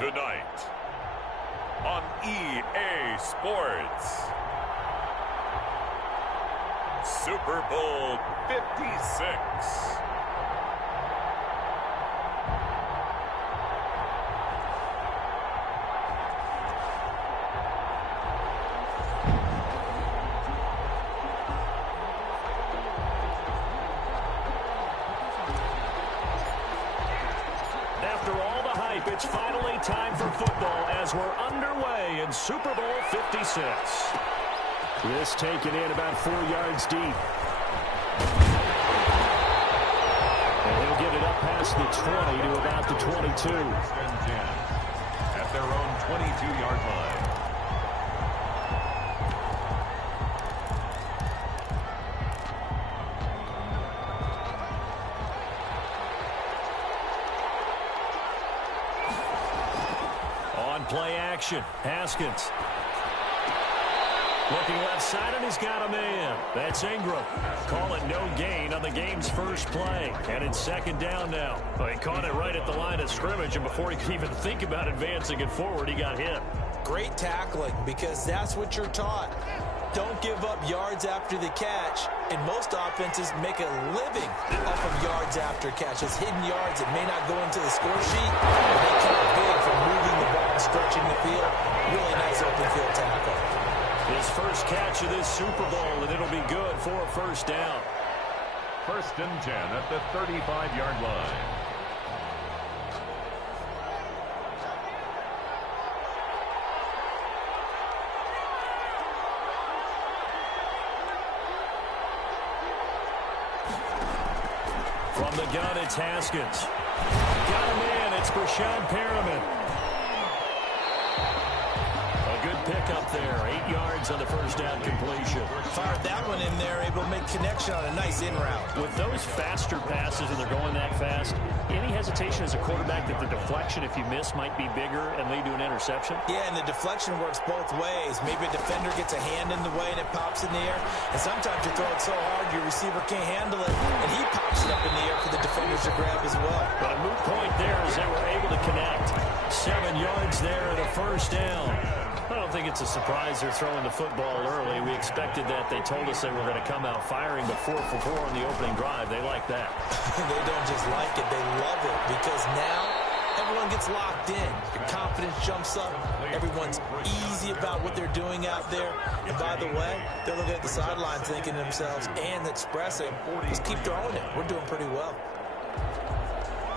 Tonight on EA Sports, Super Bowl 56. It's finally time for football as we're underway in Super Bowl 56. This taken in about 4 yards deep. And he'll get it up past the 20 to about the 22. At their own 22-yard line. Play action. Haskins. Looking left side, and he's got a man. That's Ingram. Call it no gain on the game's first play. And it's second down now. Well, he caught it right at the line of scrimmage, and before he could even think about advancing it forward, he got hit. Great tackling, because that's what you're taught. Don't give up yards after the catch, and most offenses make a living off of yards after catches. Hidden yards that may not go into the score sheet, but they count big for moving the ball and stretching the field. Really nice open field tackle. His first catch of this Super Bowl, and it'll be good for a first down. 1st and 10 at the 35-yard line. From the gun, it's Haskins. Got him in. It's Brashad Perriman. A good pickup there. 8 yards on the first down completion. Fired that one in there, able to make connection on a nice in route. With those faster passes and they're going that fast, any hesitation as a quarterback that the deflection, if you miss, might be bigger and lead to an interception? Yeah, and the deflection works both ways. Maybe a defender gets a hand in the way and it pops in the air. And sometimes you throw it so hard your receiver can't handle it, and he pops it up in the air for the defenders to grab as well. But a moot point there as they were able to connect. 7 yards there and a first down. I don't think it's a surprise they're throwing the football early. We expected that. They told us they were going to come out firing, but 4 for 4 on the opening drive. They like that. They don't just like it. They love it, because now everyone gets locked in. Your confidence jumps up. Everyone's easy about what they're doing out there. And by the way, they're looking at the sidelines thinking to themselves and expressing, just keep throwing it. We're doing pretty well.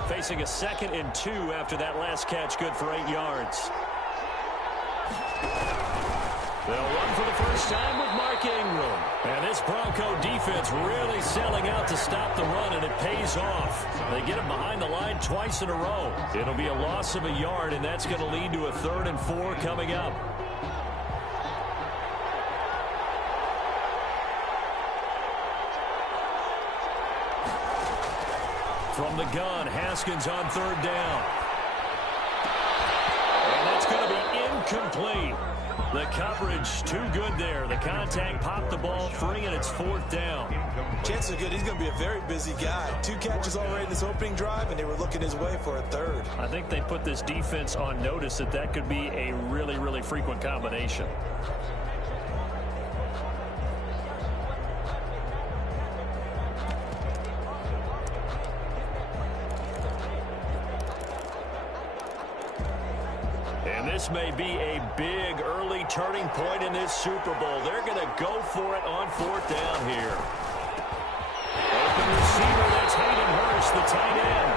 Facing a 2nd and 2 after that last catch, good for 8 yards. They'll run for the first time with Mark Ingram. And this Bronco defense really selling out to stop the run, and it pays off. They get him behind the line twice in a row. It'll be a loss of a yard, and that's going to lead to a 3rd and 4 coming up. From the gun, Haskins on 3rd down. And that's going to be incomplete. The coverage too good there. The contact popped the ball free, and it's 4th down. Chances are good he's going to be a very busy guy. 2 catches already in this opening drive, and they were looking his way for a 3rd. I think they put this defense on notice that that could be a really, really frequent combination. This may be a big early turning point in this Super Bowl. They're going to go for it on 4th down here. Open receiver, that's Hayden Hurst, the tight end.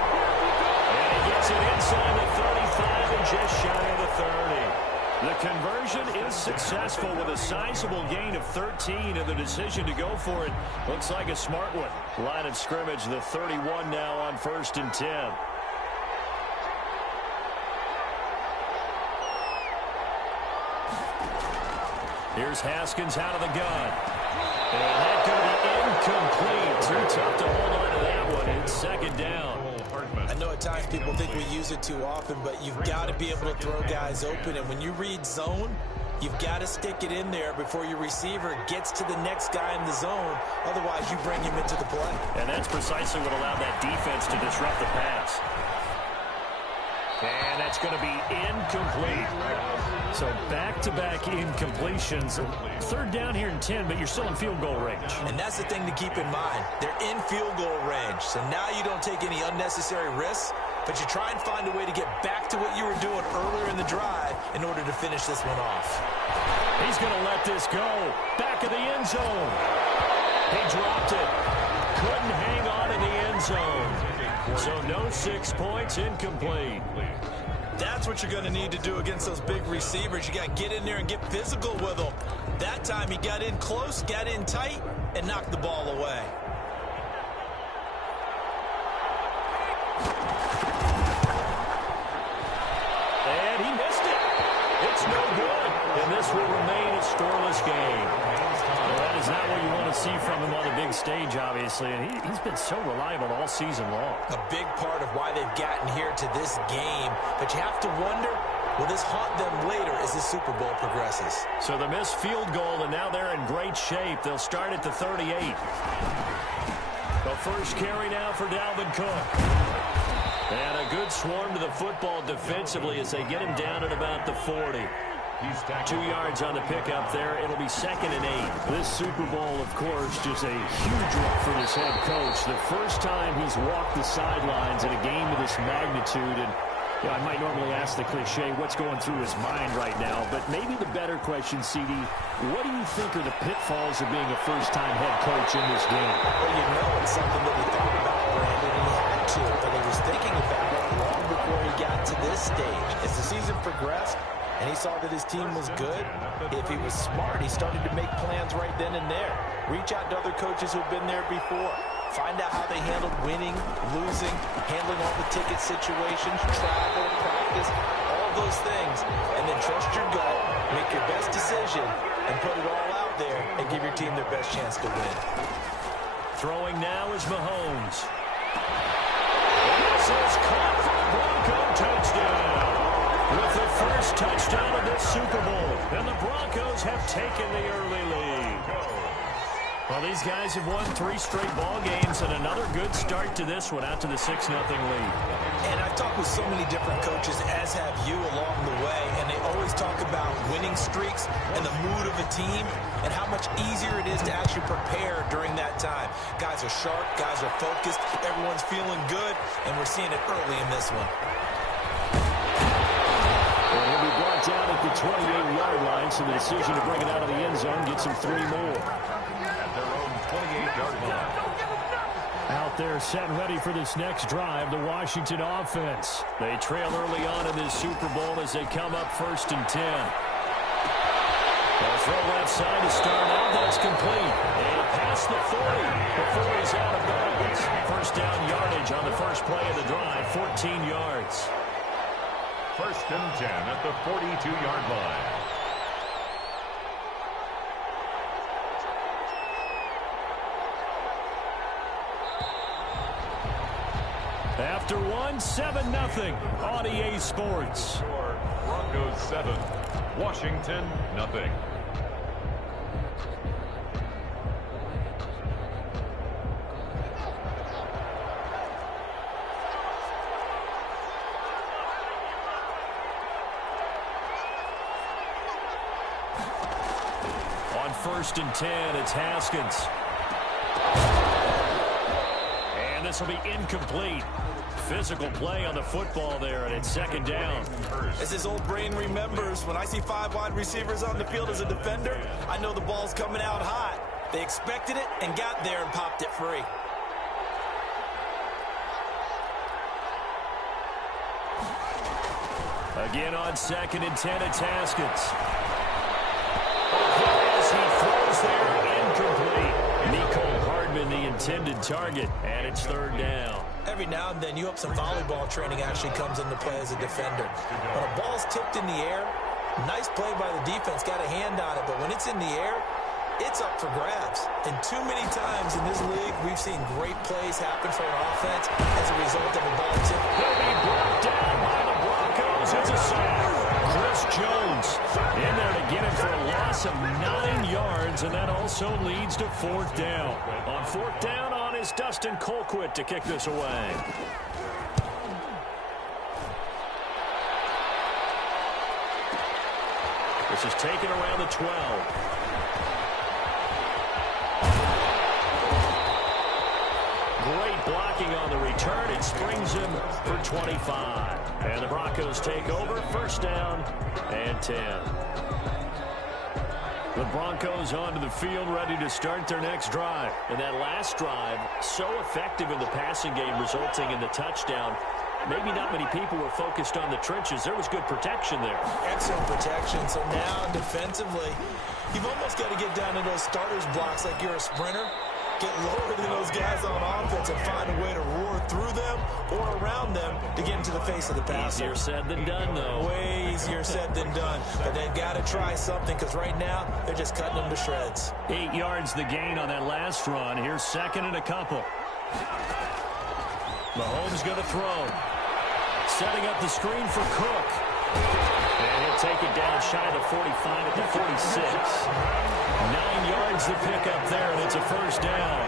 And he gets it inside the 35 and just shy of the 30. The conversion is successful with a sizable gain of 13, and the decision to go for it looks like a smart one. Line of scrimmage, the 31 now on 1st and 10. Here's Haskins out of the gun. And that could be incomplete. Too tough to hold on to that one. It's 2nd down. I know at times people think we use it too often, but you've got to be able to throw guys open. And when you read zone, you've got to stick it in there before your receiver gets to the next guy in the zone. Otherwise, you bring him into the play. And that's precisely what allowed that defense to disrupt the pass. And that's going to be incomplete. So back-to-back incompletions. Third down here in 10, but you're still in field goal range. And that's the thing to keep in mind. They're in field goal range. So now you don't take any unnecessary risks, but you try and find a way to get back to what you were doing earlier in the drive in order to finish this one off. He's going to let this go. Back of the end zone. He dropped it. Couldn't hang on in the end zone. So no 6 points, incomplete. That's what you're going to need to do against those big receivers. You got to get in there and get physical with them. That time he got in close, got in tight, and knocked the ball away. And he missed it. It's no good. And this will remain a scoreless game. Well, that is not what you want to see from him on the big stage, obviously. And he's been so reliable all season long. A big part of why they've gotten here to this game. But you have to wonder, will this haunt them later as the Super Bowl progresses? So the missed field goal, and now they're in great shape. They'll start at the 38. The first carry now for Dalvin Cook. And a good swarm to the football defensively as they get him down at about the 40. 2 yards on the pickup there. It'll be 2nd and 8. This Super Bowl, of course, just a huge one for this head coach. The first time he's walked the sidelines in a game of this magnitude. And you know, I might normally ask the cliche, what's going through his mind right now? But maybe the better question, CD, what do you think are the pitfalls of being a first-time head coach in this game? Well, you know it's something that he thought about, Brandon, and he had to. But he was thinking about it long before he got to this stage. As the season progressed, and he saw that his team was good, if he was smart, he started to make plans right then and there. Reach out to other coaches who've been there before. Find out how they handled winning, losing, handling all the ticket situations, travel, practice, all those things. And then trust your gut, make your best decision, and put it all out there and give your team their best chance to win. Throwing now is Mahomes. This is caught for the Bronco touchdown. With the first touchdown of this Super Bowl. And the Broncos have taken the early lead. Well, these guys have won 3 straight ball games and another good start to this one out to the 6-0 lead. And I've talked with so many different coaches, as have you, along the way, and they always talk about winning streaks and the mood of a team and how much easier it is to actually prepare during that time. Guys are sharp, guys are focused, everyone's feeling good, and we're seeing it early in this one. He'll be brought down at the 28-yard line, so the decision to bring it out of the end zone gets him 3 more. At their own 28-yard line. Out there set and ready for this next drive, the Washington offense. They trail early on in this Super Bowl as they come up 1st and 10. They'll throw left side to start out. That's complete. And past the 40 before he's out of bounds. First down yardage on the first play of the drive, 14 yards. 1st and 10 at the 42-yard line. After one, 7-0 on EA Sports. Broncos 7, Washington nothing. On 1st and 10, it's Haskins. And this will be incomplete. Physical play on the football there, and it's 2nd down. As his old brain remembers, when I see 5 wide receivers on the field as a defender, I know the ball's coming out hot. They expected it and got there and popped it free. Again on 2nd and 10, it's Haskins. As he throws there, incomplete. Nicole Hardman, the intended target, and it's 3rd down. Every now and then, you hope some volleyball training actually comes into play as a defender. When a ball's tipped in the air, nice play by the defense, got a hand on it, but when it's in the air, it's up for grabs. And too many times in this league, we've seen great plays happen for an offense as a result of a ball tip. He'll be brought down by the Broncos. It's a sack. Chris Jones in there to get him for a loss of 9 yards, and that also leads to 4th down. On 4th down is Dustin Colquitt to kick this away. This is taken around the 12. Great blocking on the return. It springs him for 25. And the Broncos take over. First down and 10. The Broncos onto the field, ready to start their next drive. And that last drive, so effective in the passing game, resulting in the touchdown. Maybe not many people were focused on the trenches. There was good protection there. Excellent protection. So now defensively, you've almost got to get down to those starters blocks like you're a sprinter. Get lower than those guys on offense and find a way to roar through them or around them to get into the face of the passer. Easier said than done, though. Way easier said than done. But they've got to try something because right now they're just cutting them to shreds. 8 yards the gain on that last run. Here's second and a couple. Mahomes going to throw. Setting up the screen for Cook. And he'll take it down shy of the 45 at the 46. 9 yards to pick up there, and it's a first down.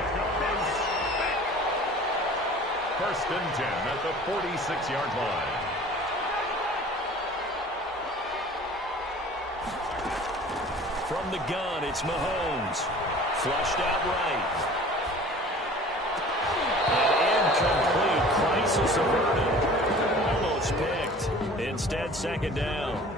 First and 10 at the 46-yard line. From the gun, it's Mahomes. Flushed out right. And incomplete. Crisis averted. Almost picked. Instead, second down.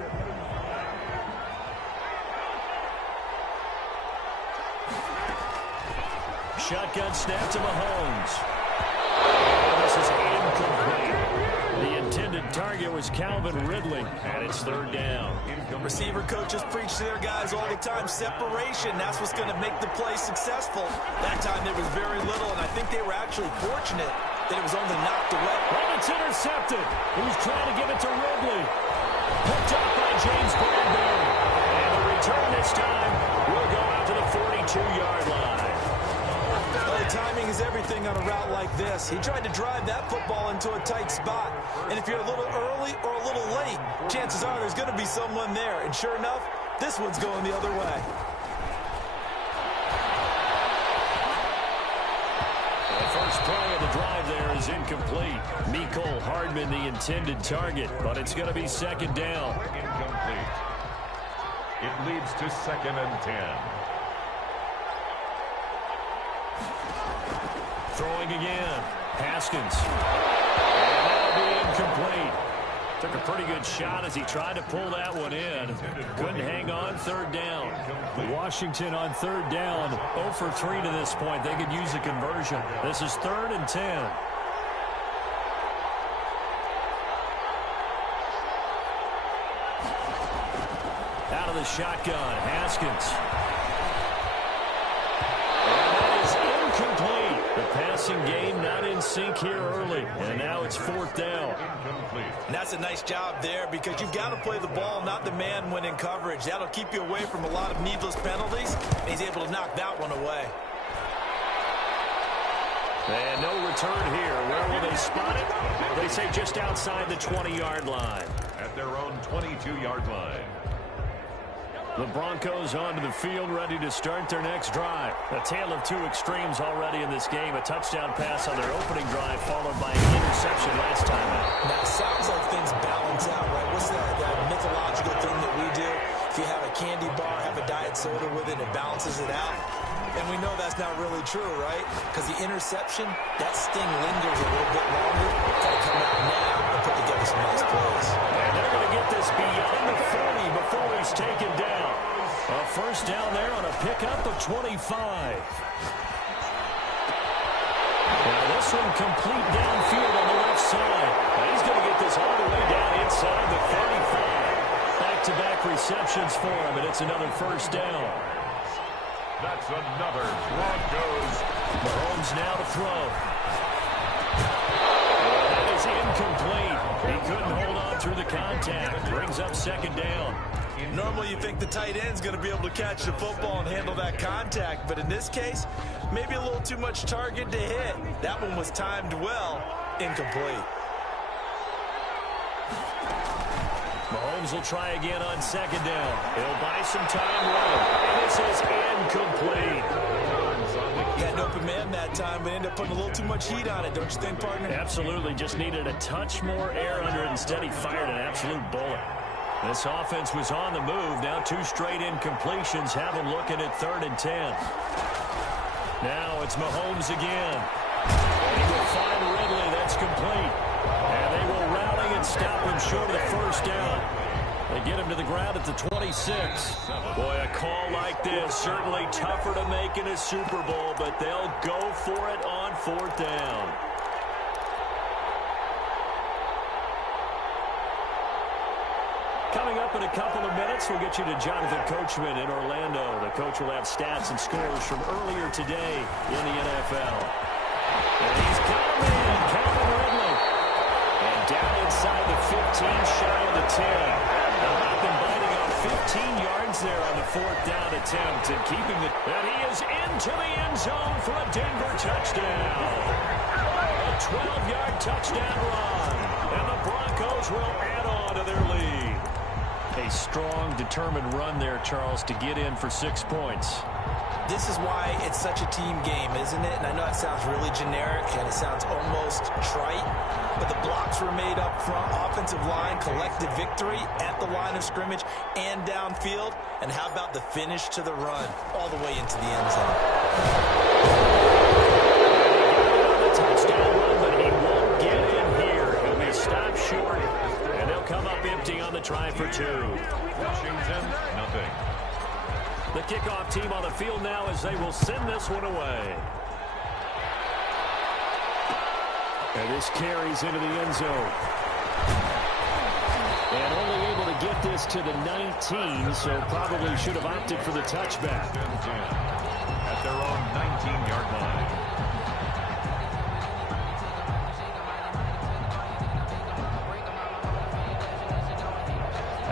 Shotgun snap to Mahomes. This is incomplete. The intended target was Calvin Ridley, and it's third down. Receiver coaches preach to their guys all the time. Separation, that's what's going to make the play successful. That time there was very little, and I think they were actually fortunate that it was only knocked away. And it's intercepted. He was trying to give it to Ridley. Picked up by James Bradbury. And the return this time will go out to the 42-yard line. The timing is everything on a route like this. He tried to drive that football into a tight spot. And if you're a little early or a little late, chances are there's going to be someone there. And sure enough, this one's going the other way. The first play of the drive there is incomplete. Mecole Hardman, the intended target, but it's going to be second down. Incomplete. It leads to second and 10. Throwing again. Haskins. And that'll be incomplete. Took a pretty good shot as he tried to pull that one in. Couldn't hang on. Third down. Washington on third down. 0 for 3 to this point. They could use a conversion. This is third and 10. Out of the shotgun. Haskins. The passing game not in sync here early, and now it's fourth down. And that's a nice job there because you've got to play the ball, not the man when in coverage. That'll keep you away from a lot of needless penalties, and he's able to knock that one away. And no return here. Where will they spot it? They say just outside the 20-yard line. At their own 22-yard line. The Broncos onto the field, ready to start their next drive. A tale of two extremes already in this game. A touchdown pass on their opening drive, followed by an interception last time out. Now, it sounds like things balance out, right? What's that mythological thing that we do? If you have a candy bar, have a diet soda with it, it balances it out. And we know that's not really true, right? Because the interception, that sting lingers a little bit longer. Got to come out now and put together some nice plays. And they're going to get this beyond the 40 before he's taken down. A first down there on a pickup of 25. Now this one complete downfield on the left side. Now he's going to get this all the way down inside the 35. Back-to-back receptions for him, and it's another first down. That's another Broncos. Mahomes now to throw. And that is incomplete. He couldn't hold on through the contact. Brings up second down. Normally you think the tight end's going to be able to catch the football and handle that contact, but in this case, maybe a little too much target to hit. That one was timed well. Incomplete. Mahomes will try again on second down. He'll buy some time running. And this is incomplete. He had an open man that time, but ended up putting a little too much heat on it, don't you think, partner? Absolutely. Just needed a touch more air under it. Instead, he fired an absolute bullet. This offense was on the move. Now 2 straight incompletions have them looking at 3rd and 10. Now it's Mahomes again. And he will find Ridley. That's complete. And they will rally and stop him short of the first down. They get him to the ground at the 26. Boy, a call like this, certainly tougher to make in a Super Bowl, but they'll go for it on 4th down. Coming up in a couple of minutes, we'll get you to Jonathan Coachman in Orlando. The coach will have stats and scores from earlier today in the NFL. And he's got a man, Calvin Ridley. And down inside the 15, shy of the 10. Now been biting off 15 yards there on the 4th down attempt and keeping it. And he is into the end zone for a Denver touchdown. A 12-yard touchdown run. And the Broncos will add on to their lead. A strong, determined run there, Charles, to get in for 6 points. This is why it's such a team game, isn't it? And I know it sounds really generic and it sounds almost trite, but the blocks were made up front. Offensive line collected victory at the line of scrimmage and downfield. And how about the finish to the run all the way into the end zone? Touchdown run, but he won't get in here. He'll be stopped short, and they'll come up empty on the try for 2. Washington, nothing. The kickoff team on the field now as they will send this one away. And this carries into the end zone. And only able to get this to the 19, so probably should have opted for the touchback. At their own 19-yard line.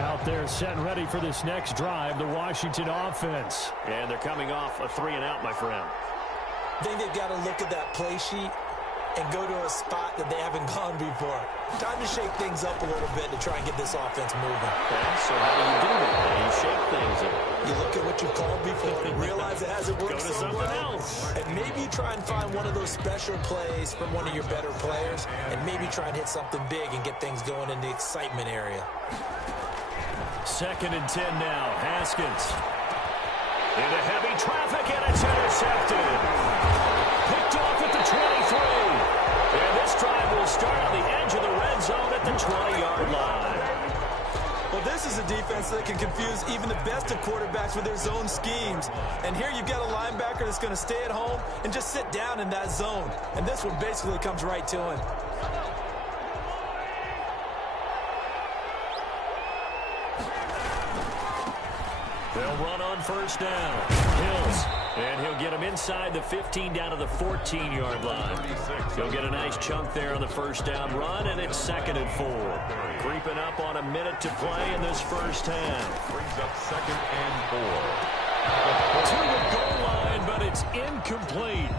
Out there set and ready for this next drive, the Washington offense. And they're coming off a 3-and-out, my friend. I think they've got to look at that play sheet and go to a spot that they haven't gone before. Time to shake things up a little bit to try and get this offense moving. Okay, so how do you do that? How do you shake things up? You look at what you called before and realize it hasn't worked Go to so something well. else. And maybe you try and find one of those special plays from one of your better players and maybe try and hit something big and get things going in the excitement area. 2nd and 10 now. Haskins. Into heavy traffic, and it's intercepted. Picked off at the 23. And this drive will start on the edge of the red zone at the 20-yard line. Well, this is a defense that can confuse even the best of quarterbacks with their zone schemes. And here you've got a linebacker that's going to stay at home and just sit down in that zone. And this one basically comes right to him. They'll run on 1st down. Hills. And he'll get him inside the 15 down to the 14-yard line. He'll get a nice chunk there on the 1st down run, and it's 2nd and 4. Creeping up on a minute to play in this first half. Brings up 2nd and 4. To the goal line, but it's incomplete.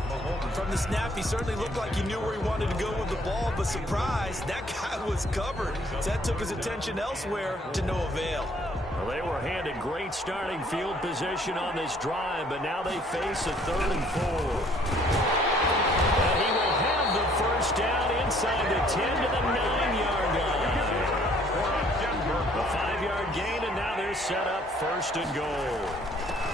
From the snap, he certainly looked like he knew where he wanted to go with the ball, but surprise, that guy was covered. So that took his attention elsewhere to no avail. Well, they were handed great starting field position on this drive, but now they face a 3rd and 4. And he will have the 1st down inside the 10 to the 9-yard line. A 5-yard gain, and now they're set up 1st and goal.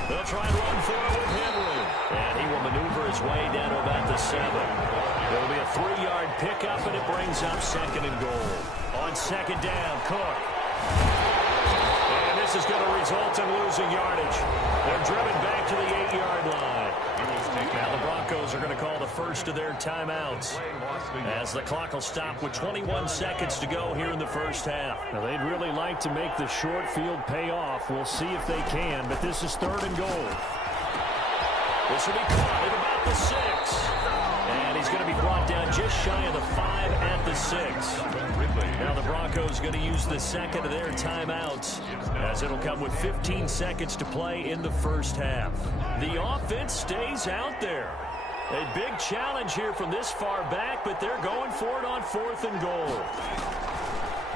They'll try and run forward with Henry. And he will maneuver his way down to about the 7. It'll be a 3-yard pickup, and it brings up 2nd and goal. On 2nd down, Cook. And this is going to result in losing yardage. They're driven back to the 8-yard line. Now the Broncos are going to call the first of their timeouts as the clock will stop with 21 seconds to go here in the first half. Now, they'd really like to make the short field pay off. We'll see if they can, but this is 3rd and goal. This will be caught at about the 6. And he's going to be brought down just shy of the 5 at the 6. Now the Broncos going to use the 2nd of their timeouts as it'll come with 15 seconds to play in the first half. The offense stays out there. A big challenge here from this far back, but they're going for it on 4th and goal.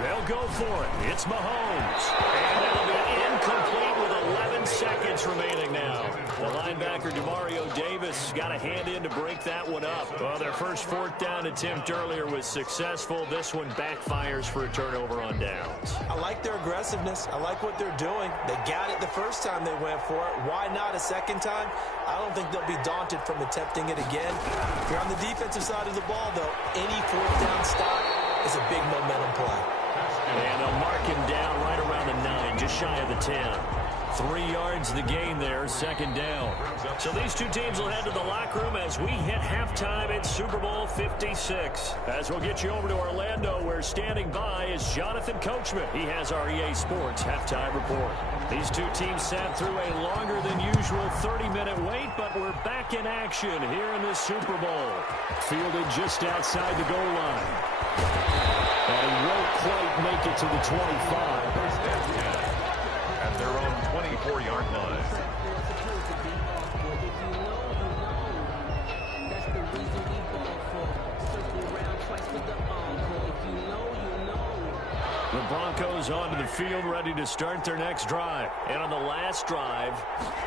They'll go for it. It's Mahomes. And that'll be incomplete with 11 seconds remaining now. The linebacker, DeMario Davis, got a hand in to break that one up. Well, their first fourth down attempt earlier was successful. This one backfires for a turnover on downs. I like their aggressiveness. I like what they're doing. They got it the first time they went for it. Why not a second time? I don't think they'll be daunted from attempting it again. If you're on the defensive side of the ball, though, any fourth down stop is a big momentum play. And they'll mark him down right around the 9, just shy of the 10. 3 yards the gain there, second down. So these two teams will head to the locker room as we hit halftime at Super Bowl 56. As we'll get you over to Orlando, where standing by is Jonathan Coachman. He has our EA Sports halftime report. These two teams sat through a longer than usual 30-minute wait, but we're back in action here in the Super Bowl. Fielded just outside the goal line. And he won't quite make it to the 25. At their own 24-yard line. The Broncos onto the field, ready to start their next drive. And on the last drive,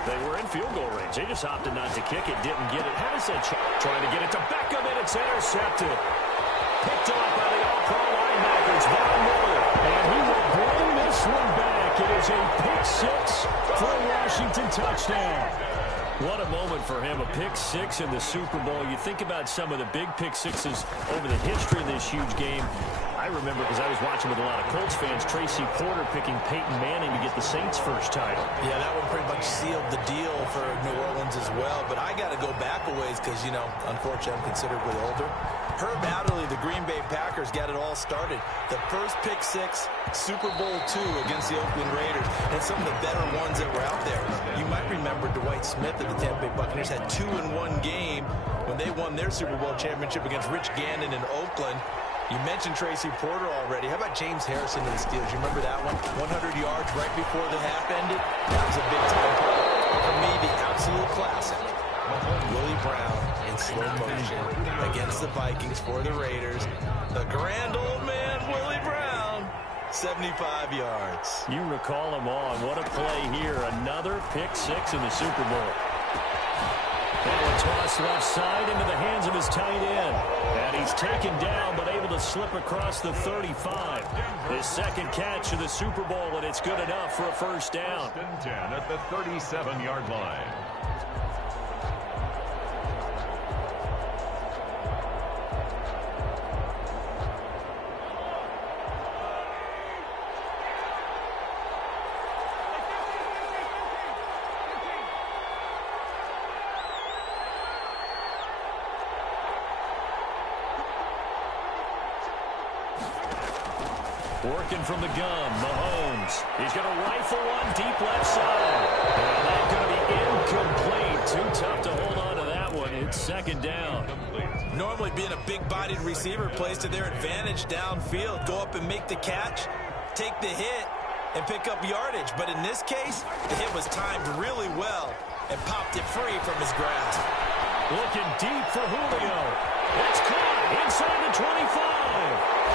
they were in field goal range. They just opted not to kick it, didn't get it. How does that trying to get it to Beckham, and it's intercepted. Picked off by the All-Pro linebackers, Von Miller. And he will bring this one back. It is a pick-6 for a Washington touchdown. What a moment for him, a pick-6 in the Super Bowl. You think about some of the big pick-6s over the history of this huge game. I remember, because I was watching with a lot of Colts fans, Tracy Porter picking Peyton Manning to get the Saints' first title. Yeah, that one pretty much sealed the deal for New Orleans as well. But I got to go back a ways because, you know, unfortunately I'm considerably older. Herb Adderley, the Green Bay Packers, got it all started. The first pick-6, Super Bowl II against the Oakland Raiders, and some of the better ones that were out there. You might remember Dwight Smith of the Tampa Bay Buccaneers had 2-in-1 game when they won their Super Bowl championship against Rich Gannon in Oakland. You mentioned Tracy Porter already. How about James Harrison of the Steelers? You remember that one? 100 yards right before the half ended? That was a big-time play. For me, the absolute classic. Willie Brown in slow motion against the Vikings for the Raiders. The grand old man, Willie Brown, 75 yards. You recall them all. What a play here. Another pick-6 in the Super Bowl. Now a toss left side into the hands of his tight end. And he's taken down, but able to slip across the 35. His second catch of the Super Bowl, and it's good enough for a first down. 10 at the 37-yard line. Working from the gun, Mahomes. He's going to rifle one deep left side. And that's going to be incomplete. Too tough to hold on to that one. It's second down. Normally being a big-bodied receiver plays to their advantage downfield. Go up and make the catch, take the hit, and pick up yardage. But in this case, the hit was timed really well and popped it free from his grasp. Looking deep for Julio. It's caught inside the 25.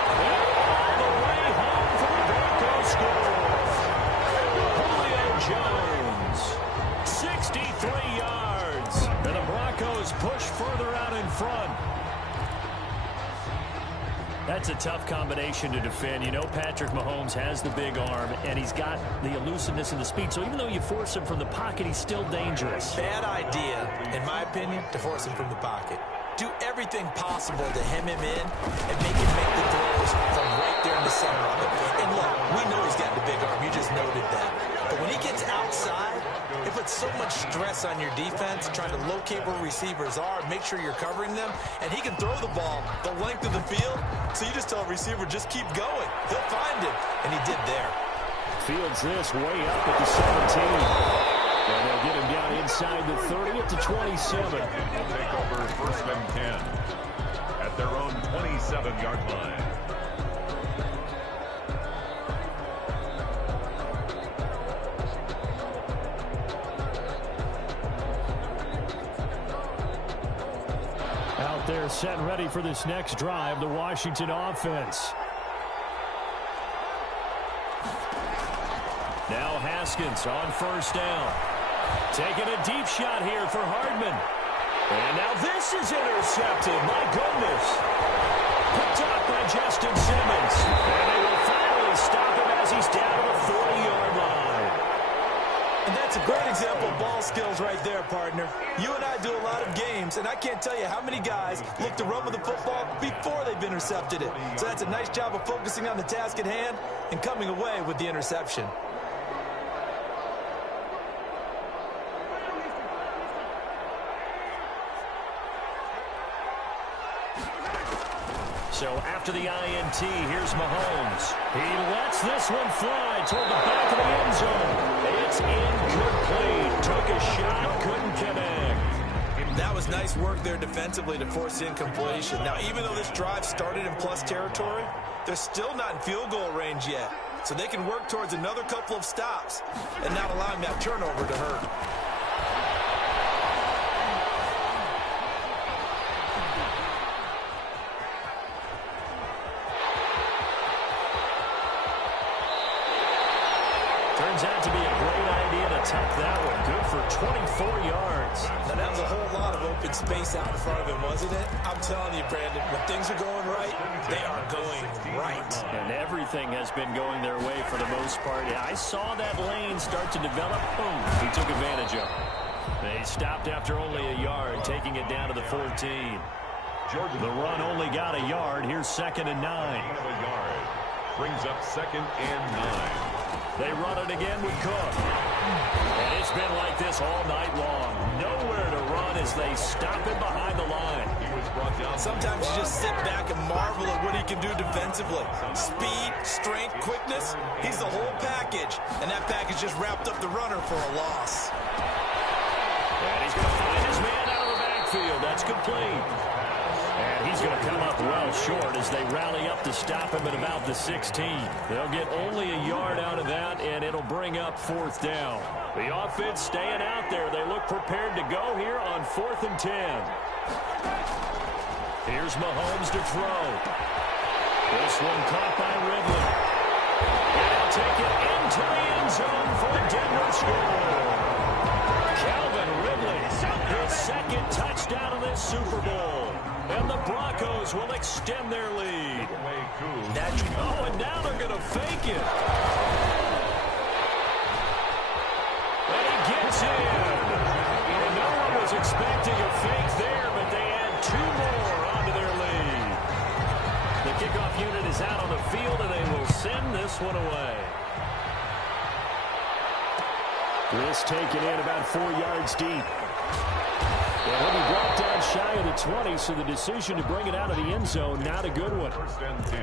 And all the way home for the Broncos score. Julio Jones, 63 yards. And the Broncos push further out in front. That's a tough combination to defend. You know Patrick Mahomes has the big arm, and he's got the elusiveness and the speed. So even though you force him from the pocket, he's still dangerous. Bad idea, in my opinion, to force him from the pocket. Do everything possible to hem him in and make him make the throws from right there in the center of it. And look, we know he's got the big arm. You just noted that. But when he gets outside, it puts so much stress on your defense trying to locate where receivers are, make sure you're covering them, and he can throw the ball the length of the field. So you just tell a receiver, just keep going. He'll find it, and he did there. Fields this way up at the 17. And they'll get him down inside the 30 at the 27. They'll take over first and 10 at their own 27-yard line. Out there set and ready for this next drive, the Washington offense. Now has Haskins on first down. Taking a deep shot here for Hardman. And now this is intercepted. My goodness. Picked up by Justin Simmons. And they will finally stop him as he's down to the 40-yard line. And that's a great example of ball skills right there, partner. You and I do a lot of games, and I can't tell you how many guys look to run with the football before they've intercepted it. So that's a nice job of focusing on the task at hand and coming away with the interception. So after the INT, here's Mahomes. He lets this one fly toward the back of the end zone. It's incomplete. Took a shot, couldn't connect. That was nice work there defensively to force incompletion. Now, even though this drive started in plus territory, they're still not in field goal range yet. So they can work towards another couple of stops and not allowing that turnover to hurt. Turns out to be a great idea to tuck that one. Good for 24 yards. Now, that was a whole lot of open space out in front of him, wasn't it? I'm telling you, Brandon, when things are going right, they are going right. And everything has been going their way for the most part. I saw that lane start to develop. Boom. He took advantage of it. They stopped after only a yard, taking it down to the 14. The run only got a yard. Here's 2nd and 9. A yard. Brings up 2nd and 9. They run it again with Cook. And it's been like this all night long. Nowhere to run as they stop him behind the line. He was brought down. Sometimes you just sit back and marvel at what he can do defensively. Speed, strength, quickness. He's the whole package. And that package just wrapped up the runner for a loss. And he's going to find his man out of the backfield. That's complete. And he's going to come up well short as they rally up to stop him at about the 16. They'll get only a yard out of that, and it'll bring up 4th down. The offense staying out there. They look prepared to go here on 4th and 10. Here's Mahomes to throw. This one caught by Ridley. And he'll take it into the end zone for a Denver score. Calvin Ridley, his 2nd touchdown of this Super Bowl. And the Broncos will extend their lead. Oh, and now they're going to fake it. And he gets in. And no one was expecting a fake there, but they add 2 more onto their lead. The kickoff unit is out on the field, and they will send this one away. This taken in about 4 yards deep. And he'll be brought down shy of the 20, so the decision to bring it out of the end zone, not a good one. 1st and 10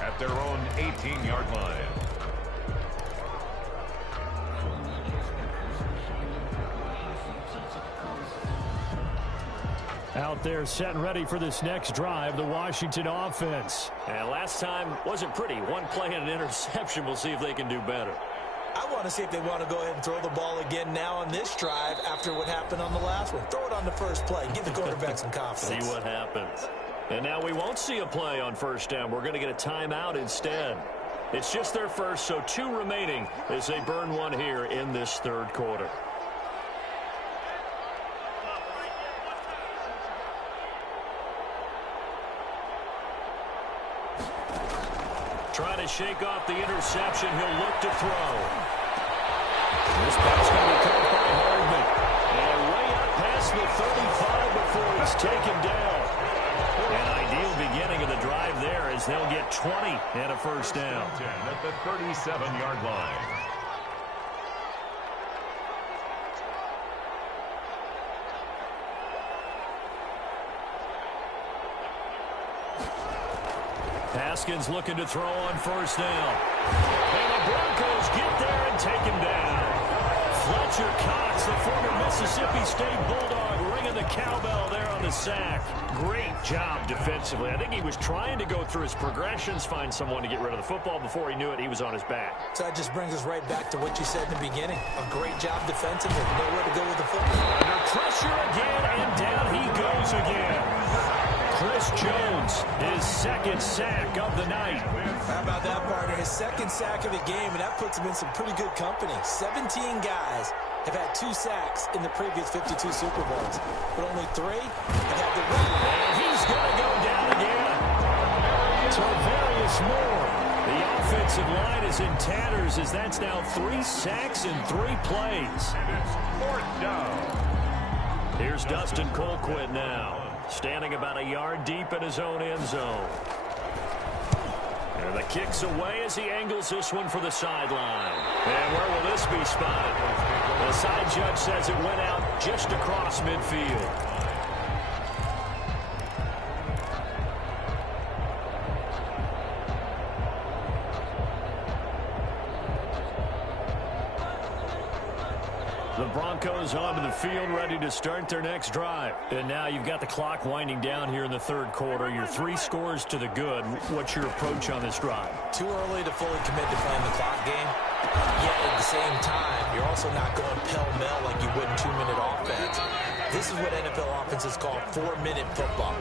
at their own 18-yard line. Out there set and ready for this next drive, the Washington offense. And last time wasn't pretty. One play and an interception. We'll see if they can do better. I want to see if they want to go ahead and throw the ball again now on this drive after what happened on the last one. Throw it on the first play. Give the quarterback some confidence. See what happens. And now we won't see a play on 1st down. We're going to get a timeout instead. It's just their first, so 2 remaining as they burn one here in this 3rd quarter. Trying to shake off the interception. He'll look to throw. This pass going to be caught by Hardman. And way up past the 35 before he's taken down. An ideal beginning of the drive there as they'll get 20 and a 1st down. 10 at the 37-yard line. Haskins looking to throw on 1st down. And the Broncos get there and take him down. Fletcher Cox, the former Mississippi State Bulldog, ringing the cowbell there on the sack. Great job defensively. I think he was trying to go through his progressions, find someone to get rid of the football. Before he knew it, he was on his back. So that just brings us right back to what you said in the beginning. A great job defensively. Nowhere to go with the football. Under pressure again, and down he goes again. Chris Jones, his second sack of the night. How about that, partner? His second sack of the game, and that puts him in some pretty good company. 17 guys have had 2 sacks in the previous 52 Super Bowls, but only 3 have had the record. And he's going to go down again. Tarvarius Moore. The offensive line is in tatters as that's now 3 sacks in 3 plays. And it's 4th down. Here's Dustin Colquitt now, standing about a yard deep in his own end zone. And the kick's away as he angles this one for the sideline. And where will this be spotted? The side judge says it went out just across midfield. The Broncos onto the field, ready to start their next drive. And now you've got the clock winding down here in the third quarter. You're 3 scores to the good. What's your approach on this drive? Too early to fully commit to playing the clock game. Yet at the same time, you're also not going pell-mell like you would in 2-minute offense. This is what NFL offenses call 4-minute football.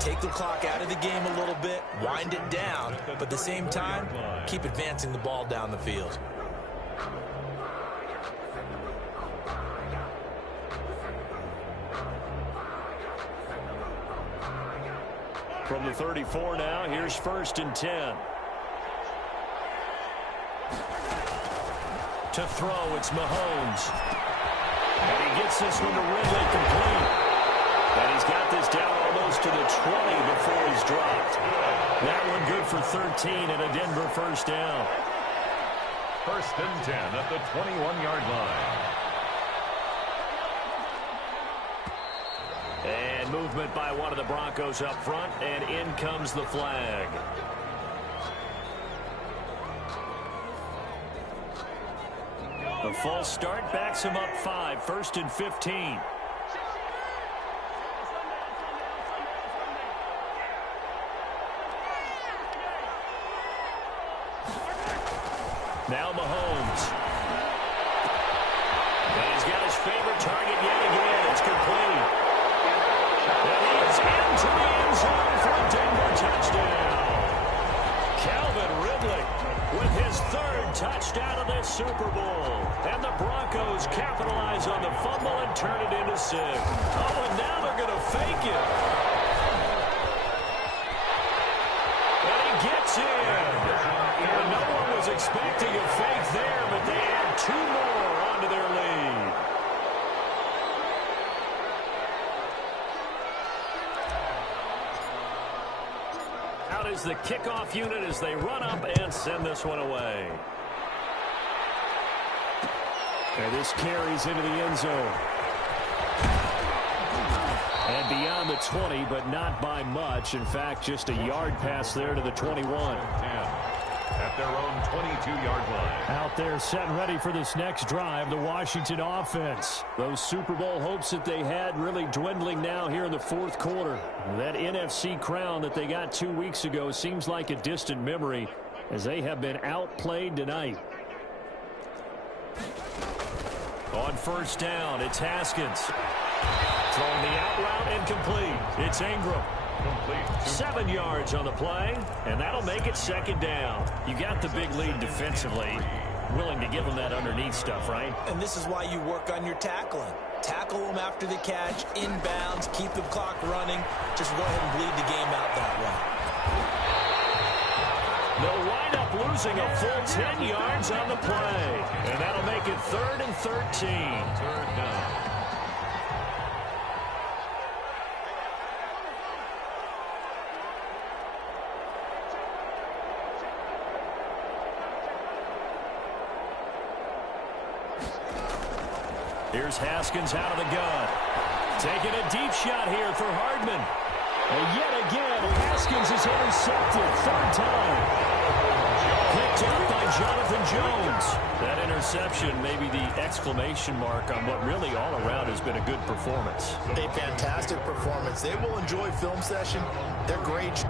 Take the clock out of the game a little bit, wind it down, but at the same time, keep advancing the ball down the field. From the 34 now, here's 1st and 10. To throw, it's Mahomes. And he gets this one to Ridley complete. And he's got this down almost to the 20 before he's dropped. That one good for 13 and a Denver 1st down. 1st and 10 at the 21-yard line. And movement by one of the Broncos up front, and in comes the flag. The false start backs him up 5, 1st and 15. Now Mahomes. And he's got his favorite target yet again. It's complete. And he is into the end zone for a Denver touchdown. Calvin Ridley with his 3rd touchdown of this Super Bowl. And the Broncos capitalize on the fumble and turn it into 6. Oh, and now they're going to fake it. And he gets in. And no one was expecting a fake there, but they add 2 more onto their lead. Out is the kickoff unit as they run up and send this one away. And this carries into the end zone. And beyond the 20, but not by much. In fact, just a yard pass there to the 21. 10 at their own 22-yard line. Out there set and ready for this next drive, the Washington offense. Those Super Bowl hopes that they had really dwindling now here in the 4th quarter. That NFC crown that they got 2 weeks ago seems like a distant memory as they have been outplayed tonight. On 1st down, it's Haskins. Throwing the out route incomplete. It's Ingram. Complete. 7 yards on the play, and that'll make it 2nd down. You got the big lead defensively. Willing to give them that underneath stuff, right? And this is why you work on your tackling. Tackle them after the catch, inbounds, keep the clock running. Just go ahead and bleed the game out that way. They'll wind up losing a full 10 yards on the play, and that'll make it 3rd and 13. 3rd down. Here's Haskins out of the gun. Taking a deep shot here for Hardman. And yet again, Haskins is intercepted. 3rd time. Picked up by Jonathan Jones. That interception may be the exclamation mark on what really all around has been a good performance. A fantastic performance. They will enjoy film session. They're great.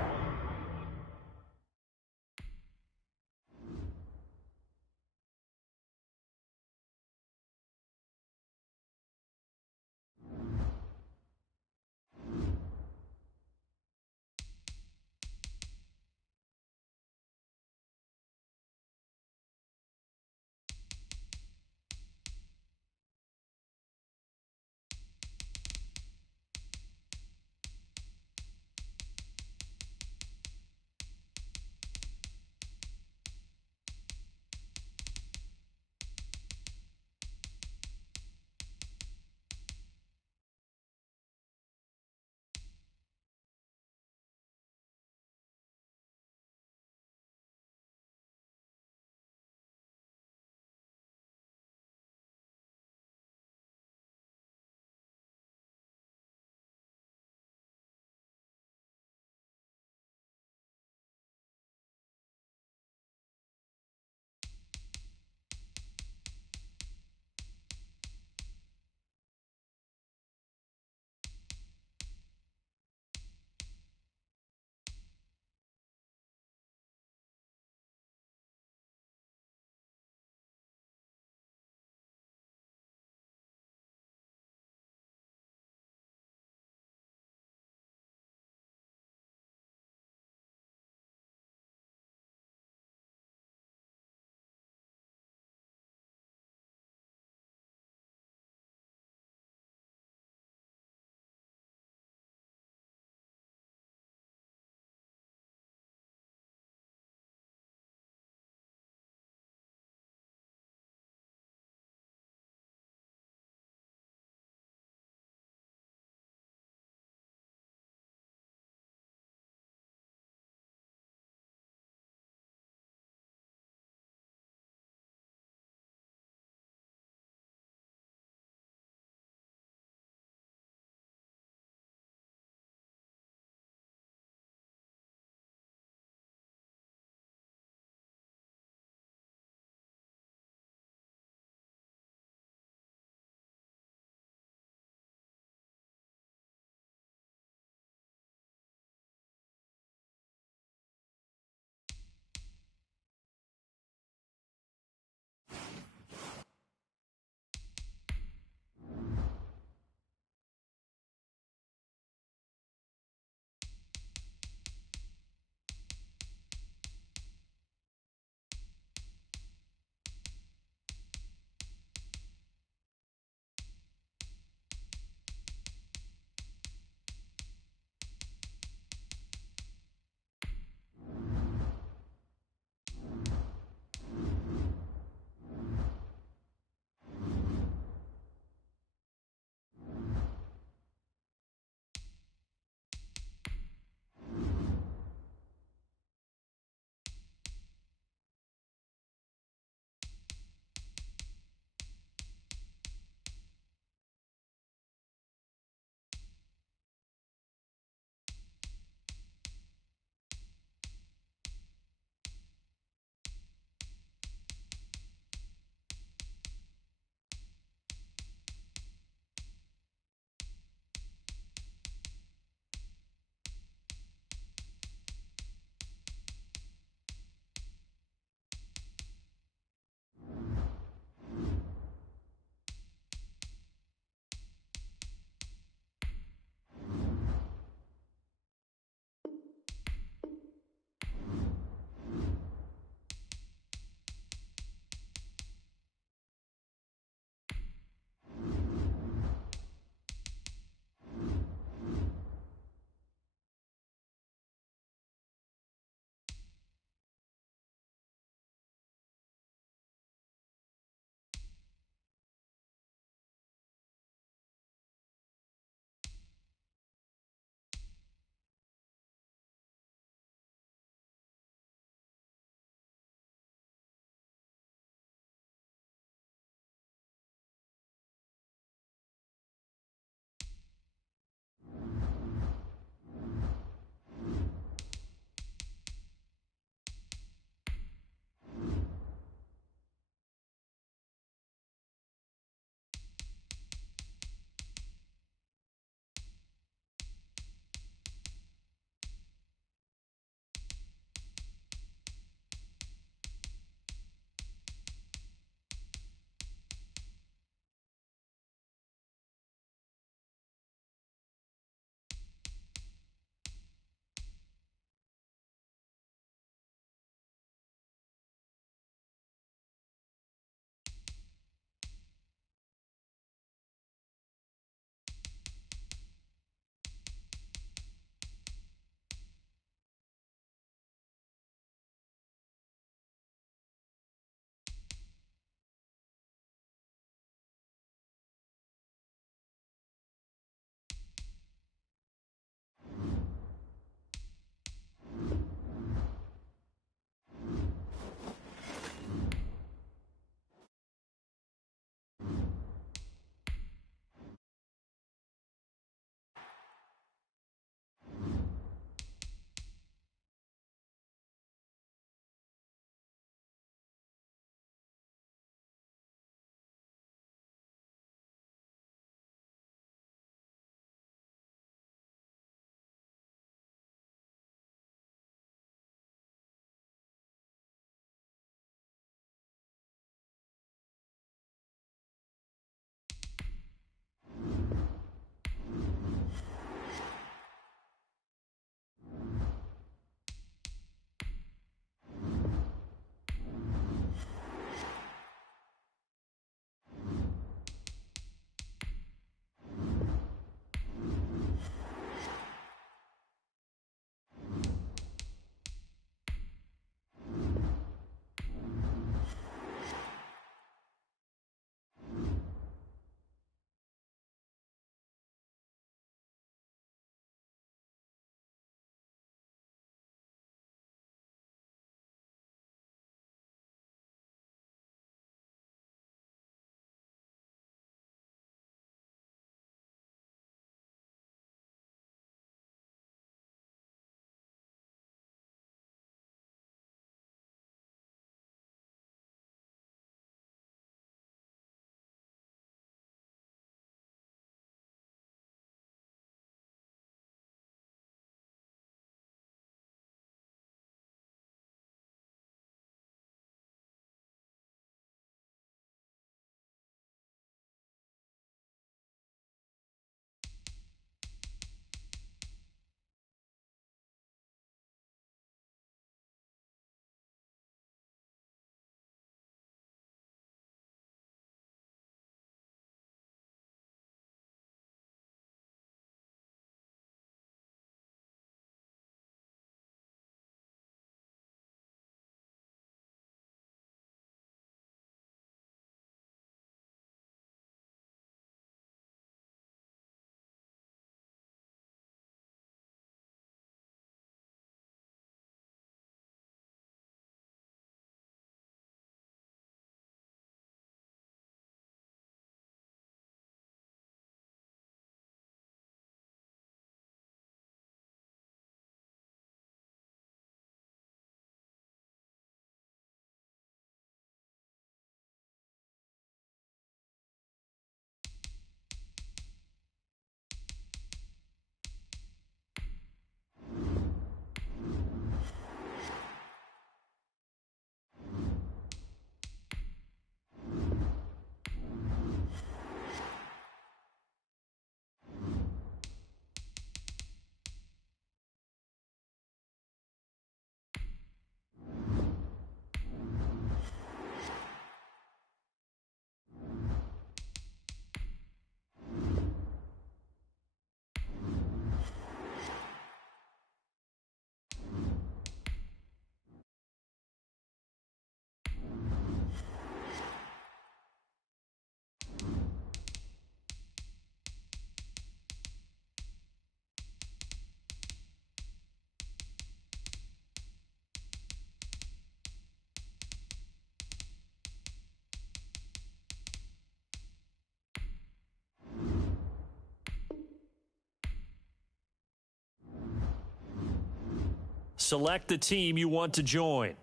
Select the team you want to join.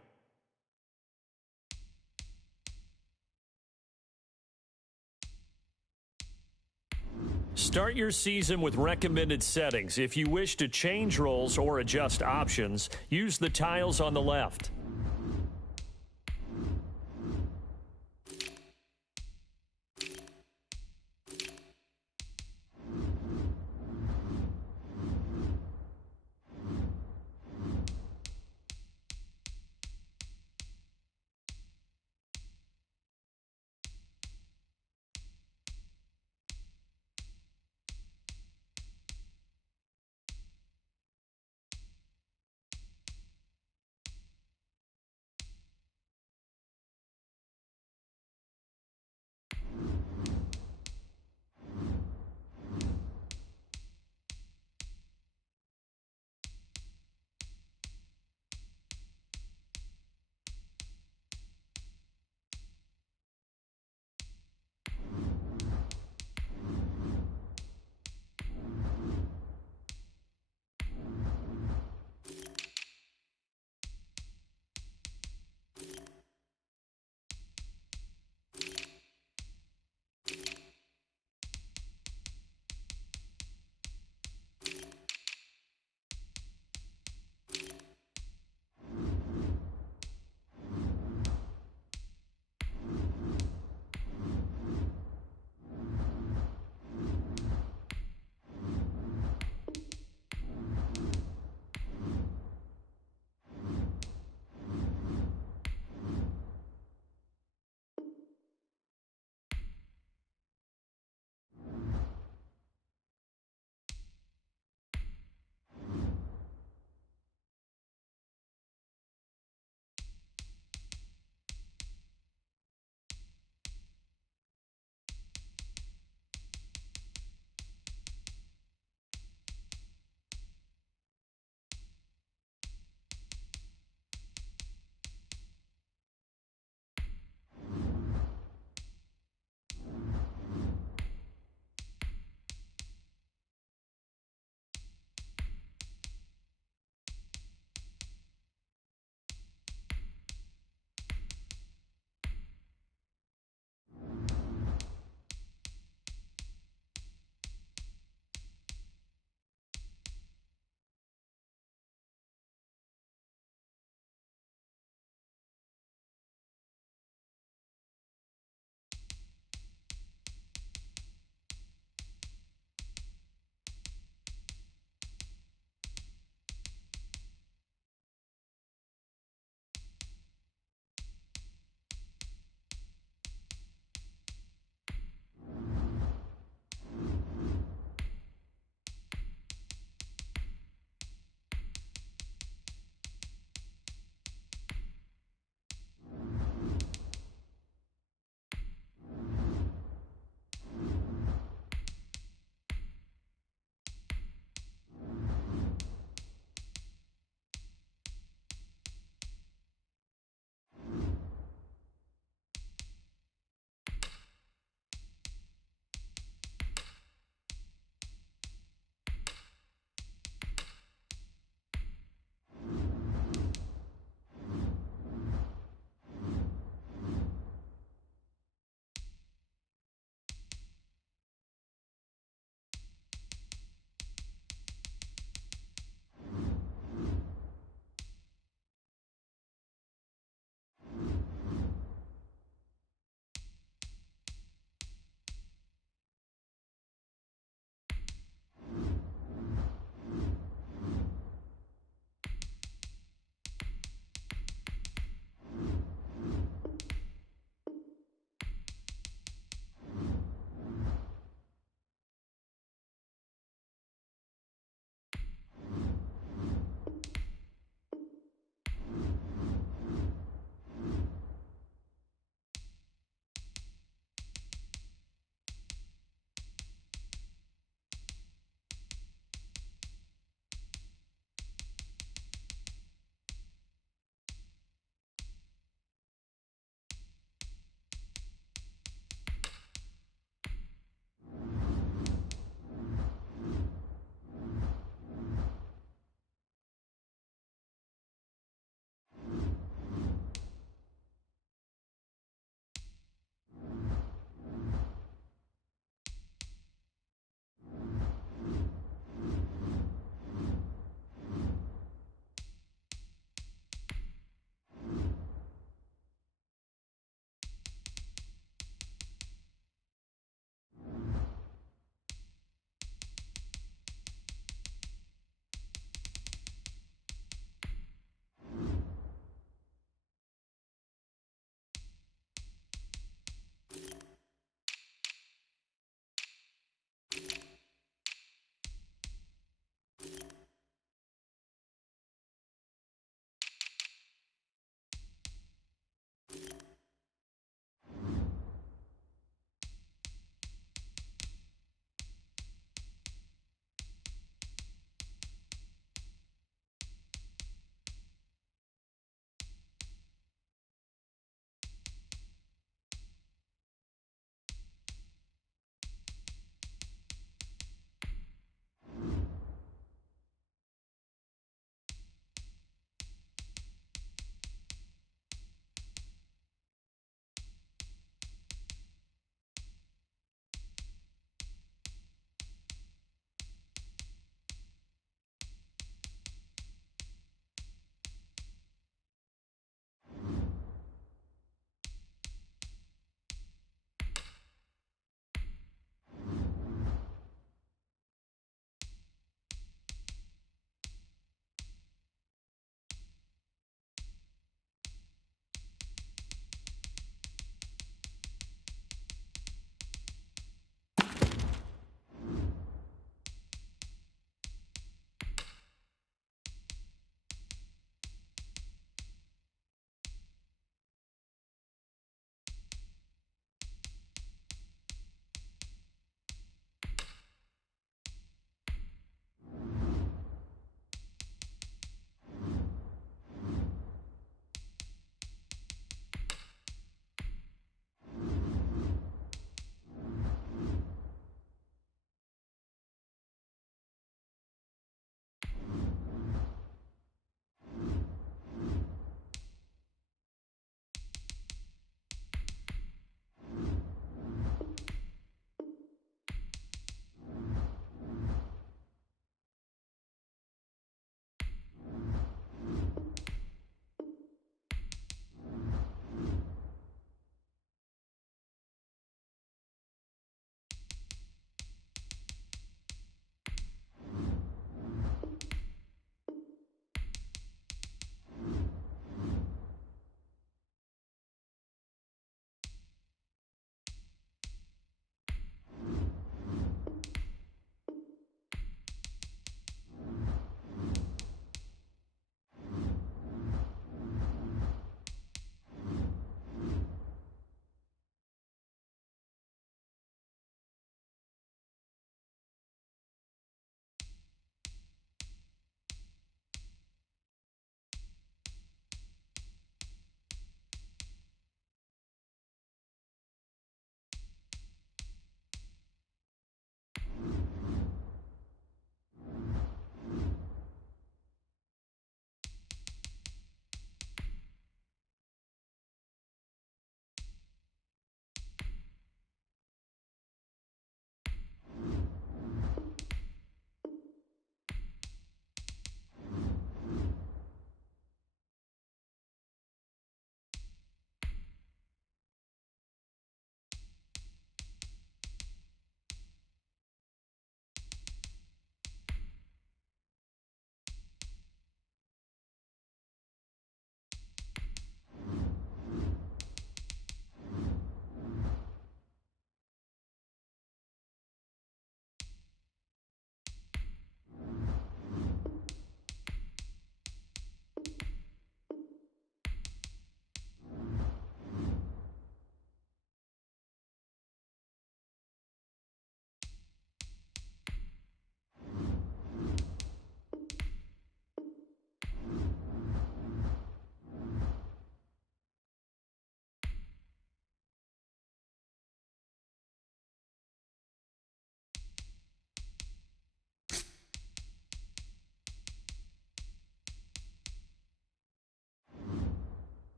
Start your season with recommended settings. If you wish to change roles or adjust options, use the tiles on the left.